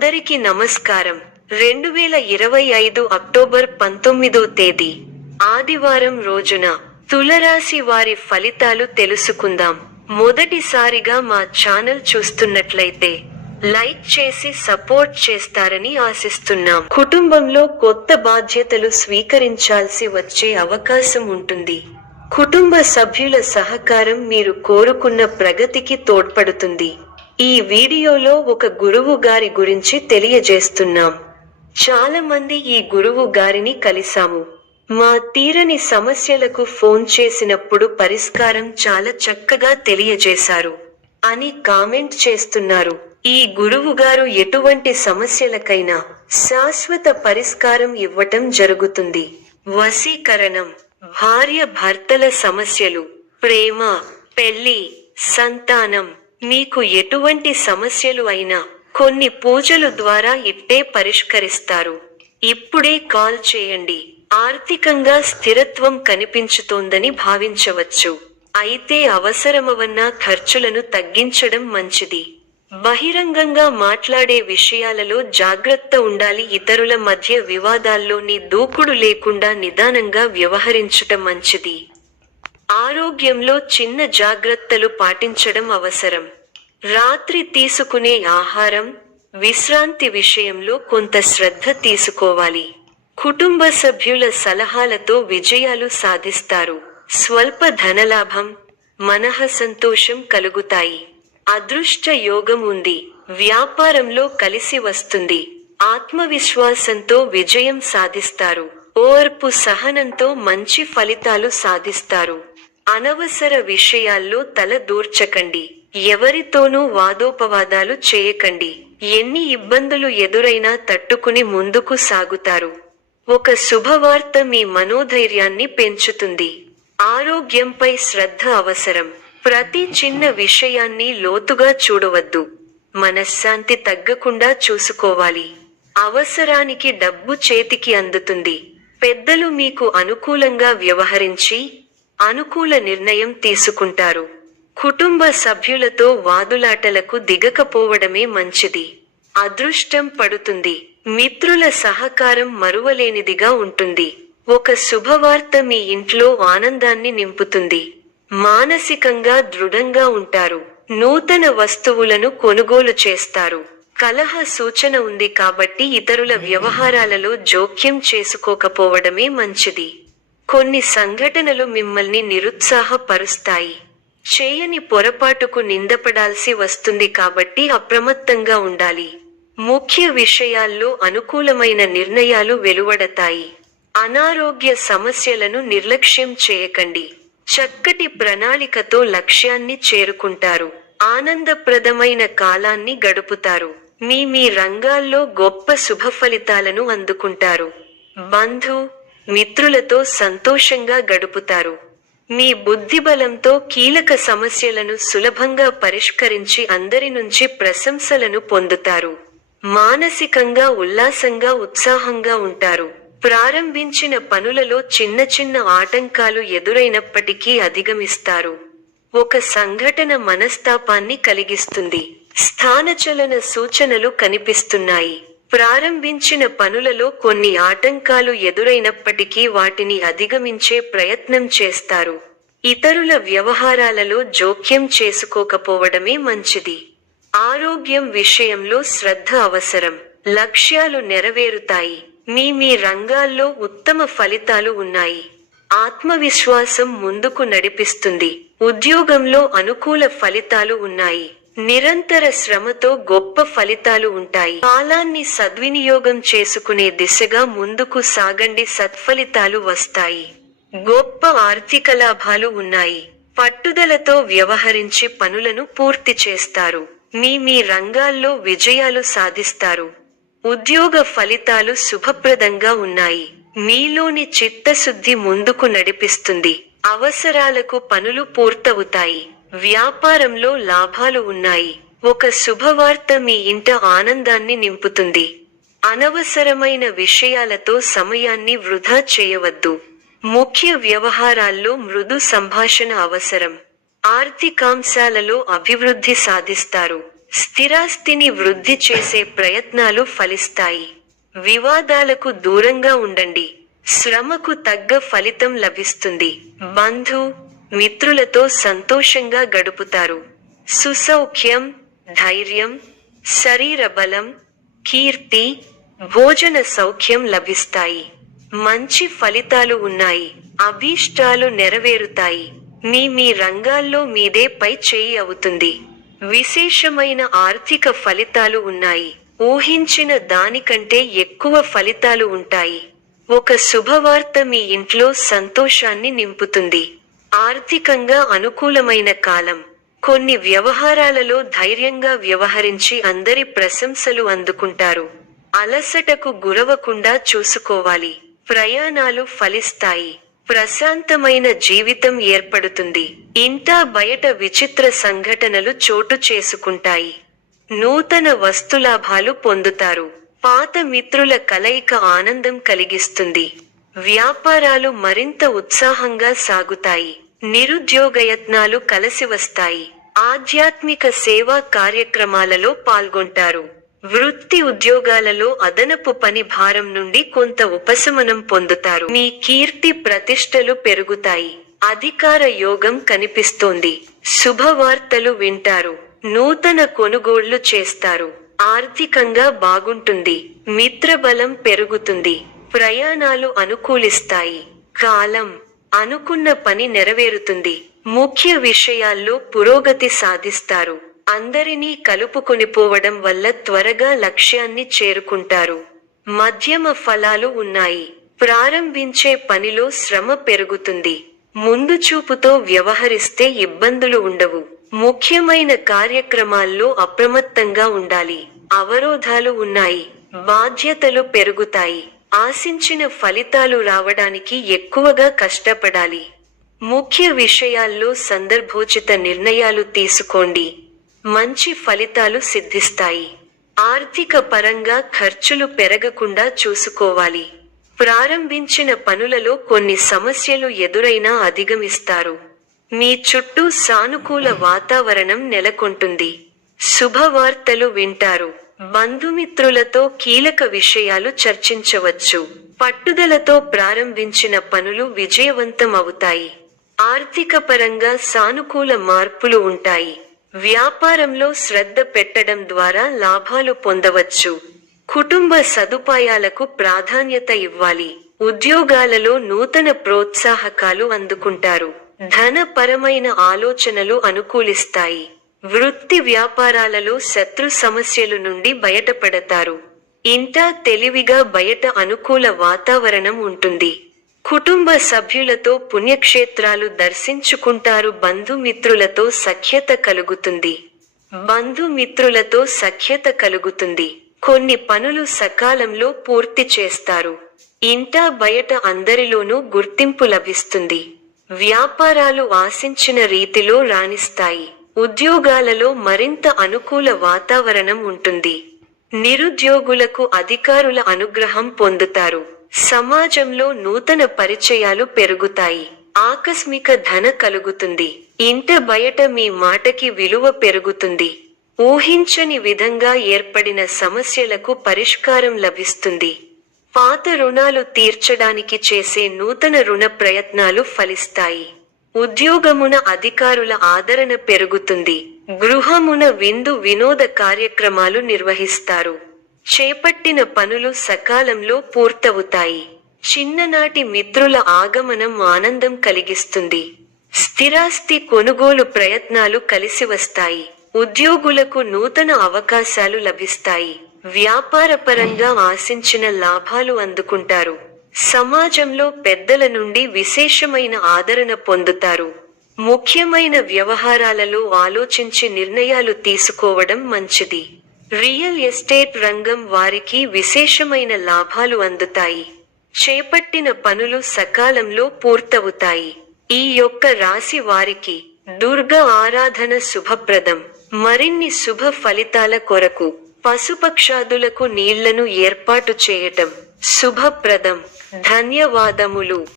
అందరికీ నమస్కారం. 2025 అక్టోబర్ 19వ తేదీ ఆదివారం రోజున తులరాశి వారి ఫలితాలు తెలుసుకుందాం. మొదటిసారిగా మా ఛానల్ చూస్తున్నట్లయితే లైక్ చేసి సపోర్ట్ చేస్తారని ఆశిస్తున్నాం. కుటుంబంలో కొత్త బాధ్యతలు స్వీకరించాల్సి వచ్చే అవకాశం ఉంటుంది. కుటుంబ సభ్యుల సహకారం మీరు కోరుకున్న ప్రగతికి తోడ్పడుతుంది. ఈ వీడియోలో ఒక గురువు గారి గురించి తెలియజేస్తున్నాం. చాలా మంది ఈ గురువు గారిని కలిసాము. మా తీరని సమస్యలకు ఫోన్ చేసినప్పుడు పరిష్కారం చాలా చక్కగా తెలియజేశారు అని కామెంట్ చేస్తున్నారు. ఈ గురువు గారు ఎటువంటి సమస్యలకైనా శాశ్వత పరిష్కారం ఇవ్వటం జరుగుతుంది. వశీకరణం, భార్య భర్తల సమస్యలు, ప్రేమ, పెళ్లి, సంతానం, మీకు ఎటువంటి సమస్యలు అయినా కొన్ని పూజలు ద్వారా ఇట్టే పరిష్కరిస్తారు. ఇప్పుడే కాల్ చేయండి. ఆర్థికంగా స్థిరత్వం కనిపించుతోందని భావించవచ్చు. అయితే అవసరమవన్న ఖర్చులను తగ్గించడం మంచిది. బహిరంగంగా మాట్లాడే విషయాలలో జాగ్రత్త ఉండాలి. ఇతరుల మధ్య వివాదాల్లోని దూకుడు లేకుండా నిదానంగా వ్యవహరించటం మంచిది. ఆరోగ్యంలో చిన్న జాగ్రత్తలు పాటించడం అవసరం. రాత్రి తీసుకునే ఆహారం, విశ్రాంతి విషయంలో కొంత శ్రద్ధ తీసుకోవాలి. కుటుంబ సభ్యుల సలహాలతో విజయాలు సాధిస్తారు. స్వల్ప ధనలాభం, మనఃసంతోషం కలుగుతాయి. అదృష్ట యోగం ఉంది. వ్యాపారంలో కలిసి వస్తుంది. ఆత్మవిశ్వాసంతో విజయం సాధిస్తారు. ఓర్పు సహనంతో మంచి ఫలితాలు సాధిస్తారు. అనవసర విషయాల్లో తల దూర్చకండి. ఎవరితోనూ వాదోపవాదాలు చేయకండి. ఎన్ని ఇబ్బందులు ఎదురైనా తట్టుకుని ముందుకు సాగుతారు. ఒక శుభవార్త మీ మనోధైర్యాన్ని పెంచుతుంది. ఆరోగ్యంపై శ్రద్ధ అవసరం. ప్రతి చిన్న విషయాన్ని లోతుగా చూడవద్దు. మనశ్శాంతి తగ్గకుండా చూసుకోవాలి. అవసరానికి డబ్బు చేతికి అందుతుంది. పెద్దలు మీకు అనుకూలంగా వ్యవహరించి అనుకూల నిర్ణయం తీసుకుంటారు. కుటుంబ సభ్యులతో వాదులాటలకు దిగకపోవడమే మంచిది. అదృష్టం పడుతుంది. మిత్రుల సహకారం మరువలేనిదిగా ఉంటుంది. ఒక శుభవార్త మీ ఇంట్లో ఆనందాన్ని నింపుతుంది. మానసికంగా దృఢంగా ఉంటారు. నూతన వస్తువులను కొనుగోలు చేస్తారు. కలహ సూచన ఉంది కాబట్టి ఇతరుల వ్యవహారాలలో జోక్యం చేసుకోకపోవడమే మంచిది. కొన్ని సంఘటనలు మిమ్మల్ని నిరుత్సాహపరుస్తాయి. చేయని పొరపాటుకు నిందపడాల్సి వస్తుంది కాబట్టి అప్రమత్తంగా ఉండాలి. ముఖ్య విషయాల్లో అనుకూలమైన నిర్ణయాలు వెలువడతాయి. అనారోగ్య సమస్యలను నిర్లక్ష్యం చేయకండి. చక్కటి ప్రణాళికతో లక్ష్యాన్ని చేరుకుంటారు. ఆనందప్రదమైన కాలాన్ని గడుపుతారు. మీ రంగాల్లో గొప్ప శుభ ఫలితాలను అందుకుంటారు. బంధు మిత్రులతో సంతోషంగా గడుపుతారు. మీ బుద్ధిబలంతో కీలక సమస్యలను సులభంగా పరిష్కరించి అందరి నుంచి ప్రశంసలను పొందుతారు. మానసికంగా ఉల్లాసంగా ఉత్సాహంగా ఉంటారు. ప్రారంభించిన పనులలో చిన్న చిన్న ఆటంకాలు ఎదురైనప్పటికీ అధిగమిస్తారు. ఒక సంఘటన మనస్తాపాన్ని కలిగిస్తుంది. స్థానచలన సూచనలు కనిపిస్తున్నాయి. ప్రారంభించిన పనులలో కొన్ని ఆటంకాలు ఎదురైనప్పటికీ వాటిని అధిగమించే ప్రయత్నం చేస్తారు. ఇతరుల వ్యవహారాలలో జోక్యం చేసుకోకపోవడమే మంచిది. ఆరోగ్యం విషయంలో శ్రద్ధ అవసరం. లక్ష్యాలు నెరవేరుతాయి. మీ రంగాల్లో ఉత్తమ ఫలితాలు ఉన్నాయి. ఆత్మవిశ్వాసం ముందుకు నడిపిస్తుంది. ఉద్యోగంలో అనుకూల ఫలితాలు ఉన్నాయి. నిరంతర శ్రమతో గొప్ప ఫలితాలు ఉంటాయి. కాలాన్ని సద్వినియోగం చేసుకునే దిశగా ముందుకు సాగండి. సత్ఫలితాలు వస్తాయి. గొప్ప ఆర్థిక లాభాలు ఉన్నాయి. పట్టుదలతో వ్యవహరించి పనులను పూర్తి చేస్తారు. మీ రంగాల్లో విజయాలు సాధిస్తారు. ఉద్యోగ ఫలితాలు శుభప్రదంగా ఉన్నాయి. మీలోని చిత్తశుద్ధి ముందుకు నడిపిస్తుంది. అవసరాలకు పనులు పూర్తవుతాయి. వ్యాపారంలో లాభాలు ఉన్నాయి. ఒక శుభవార్త మీ ఇంట ఆనందాన్ని నింపుతుంది. అనవసరమైన విషయాలతో సమయాన్ని వృధా చేయవద్దు. ముఖ్య వ్యవహారాల్లో మృదు సంభాషణ అవసరం. ఆర్థికాంశాలలో అభివృద్ధి సాధిస్తారు. స్థిరాస్తిని వృద్ధి చేసే ప్రయత్నాలు ఫలిస్తాయి. వివాదాలకు దూరంగా ఉండండి. శ్రమకు తగ్గ ఫలితం లభిస్తుంది. బంధు మిత్రులతో సంతోషంగా గడుపుతారు. సుసౌఖ్యం, ధైర్యం, శరీర బలం, కీర్తి, భోజన సౌఖ్యం లభిస్తాయి. మంచి ఫలితాలు ఉన్నాయి. అభీష్టాలు నెరవేరుతాయి. మీ రంగాల్లో మీదే పై చేయి అవుతుంది. విశేషమైన ఆర్థిక ఫలితాలు ఉన్నాయి. ఊహించిన దానికంటే ఎక్కువ ఫలితాలు ఉంటాయి. ఒక శుభవార్త మీ ఇంట్లో సంతోషాన్ని నింపుతుంది. ఆర్థికంగా అనుకూలమైన కాలం. కొన్ని వ్యవహారాలలో ధైర్యంగా వ్యవహరించి అందరి ప్రశంసలు అందుకుంటారు. అలసటకు గురవకుండా చూసుకోవాలి. ప్రయాణాలు ఫలిస్తాయి. ప్రశాంతమైన జీవితం ఏర్పడుతుంది. ఇంటా బయట విచిత్ర సంఘటనలు చోటు చేసుకుంటాయి. నూతన వస్తులాభాలు పొందుతారు. పాత మిత్రుల కలయిక ఆనందం కలిగిస్తుంది. వ్యాపారాలు మరింత ఉత్సాహంగా సాగుతాయి. నిరుద్యోగయత్నాలు కలసివస్తాయి. ఆధ్యాత్మిక సేవా కార్యక్రమాలలో పాల్గొంటారు. వృత్తి ఉద్యోగాలలో అదనపు పని భారం నుండి కొంత ఉపశమనం పొందుతారు. మీ కీర్తి ప్రతిష్టలు పెరుగుతాయి. అధికార యోగం కనిపిస్తోంది. శుభవార్తలు వింటారు. నూతన కొనుగోళ్లు చేస్తారు. ఆర్థికంగా బాగుంటుంది. మిత్రబలం పెరుగుతుంది. ప్రయాణాలు అనుకూలిస్తాయి. కాలం అనుకున్న పని నెరవేరుతుంది. ముఖ్య విషయాల్లో పురోగతి సాధిస్తారు. అందరినీ కలుపుకొనిపోవడం వల్ల త్వరగా లక్ష్యాన్ని చేరుకుంటారు. మధ్యమ ఫలాలు ఉన్నాయి. ప్రారంభించే పనిలో శ్రమ పెరుగుతుంది. ముందు చూపుతో వ్యవహరిస్తే ఇబ్బందులు ఉండవు. ముఖ్యమైన కార్యక్రమాల్లో అప్రమత్తంగా ఉండాలి. అవరోధాలు ఉన్నాయి. బాధ్యతలు పెరుగుతాయి. ఆశించిన ఫలితాలు రావడానికి ఎక్కువగా కష్టపడాలి. ముఖ్య విషయాల్లో సందర్భోచిత నిర్ణయాలు తీసుకోండి. మంచి ఫలితాలు సిద్ధిస్తాయి. ఆర్థిక పరంగా ఖర్చులు పెరగకుండా చూసుకోవాలి. ప్రారంభించిన పనులలో కొన్ని సమస్యలు ఎదురైనా అధిగమిస్తారు. మీ చుట్టూ సానుకూల వాతావరణం నెలకొంటుంది. శుభవార్తలు వింటారు. బంధుమిత్రులతో కీలక విషయాలు చర్చించవచ్చు. పట్టుదలతో ప్రారంభించిన పనులు విజయవంతం అవుతాయి. ఆర్థిక పరంగా సానుకూల మార్పులు ఉంటాయి. వ్యాపారంలో శ్రద్ధ పెట్టడం ద్వారా లాభాలు పొందవచ్చు. కుటుంబ సదుపాయాలకు ప్రాధాన్యత ఇవ్వాలి. ఉద్యోగాలలో నూతన ప్రోత్సాహకాలు అందుకుంటారు. ధనపరమైన ఆలోచనలు అనుకూలిస్తాయి. వృత్తి వ్యాపారాలలో శత్రు సమస్యల నుండి బయటపడతారు. ఇంటా తెలివిగా బయట అనుకూల వాతావరణం ఉంటుంది. కుటుంబ సభ్యులతో పుణ్యక్షేత్రాలు దర్శించుకుంటారు. బంధుమిత్రులతో సఖ్యత కలుగుతుంది. కొన్ని పనులు సకాలంలో పూర్తి చేస్తారు. ఇంటా బయట అందరిలోనూ గుర్తింపు లభిస్తుంది. వ్యాపారాలు ఆశించిన రీతిలో రాణిస్తాయి. ఉద్యోగాలలో మరింత అనుకూల వాతావరణం ఉంటుంది. నిరుద్యోగులకు అధికారుల అనుగ్రహం పొందుతారు. సమాజంలో నూతన పరిచయాలు పెరుగుతాయి. ఆకస్మిక ధన కలుగుతుంది. ఇంట బయట మీ మాటకి విలువ పెరుగుతుంది. ఊహించని విధంగా ఏర్పడిన సమస్యలకు పరిష్కారం లభిస్తుంది. పాత రుణాలు తీర్చడానికి చేసే నూతన రుణ ప్రయత్నాలు ఫలిస్తాయి. ఉద్యోగమున అధికారుల ఆదరణ పెరుగుతుంది. గృహమున విందు వినోద కార్యక్రమాలు నిర్వహిస్తారు. చేపట్టిన పనులు సకాలంలో పూర్తవుతాయి. చిన్ననాటి మిత్రుల ఆగమనం ఆనందం కలిగిస్తుంది. స్థిరాస్తి కొనుగోలు ప్రయత్నాలు కలిసివస్తాయి. ఉద్యోగులకు నూతన అవకాశాలు లభిస్తాయి. వ్యాపారపరంగా ఆశించిన లాభాలు అందుకుంటారు. సమాజంలో పెద్దల నుండి విశేషమైన ఆదరణ పొందుతారు. ముఖ్యమైన వ్యవహారాలలో ఆలోచించి నిర్ణయాలు తీసుకోవడం మంచిది. రియల్ ఎస్టేట్ రంగం వారికి విశేషమైన లాభాలు అందుతాయి. చేపట్టిన పనులు సకాలంలో పూర్తవుతాయి. ఈ యొక్క రాశి వారికి దుర్గ ఆరాధన శుభప్రదం. మరిన్ని శుభ ఫలితాల కొరకు పశుపక్షాదులకు నీళ్లను ఏర్పాటు చేయటం శుభప్రదం. ధన్యవాదములు.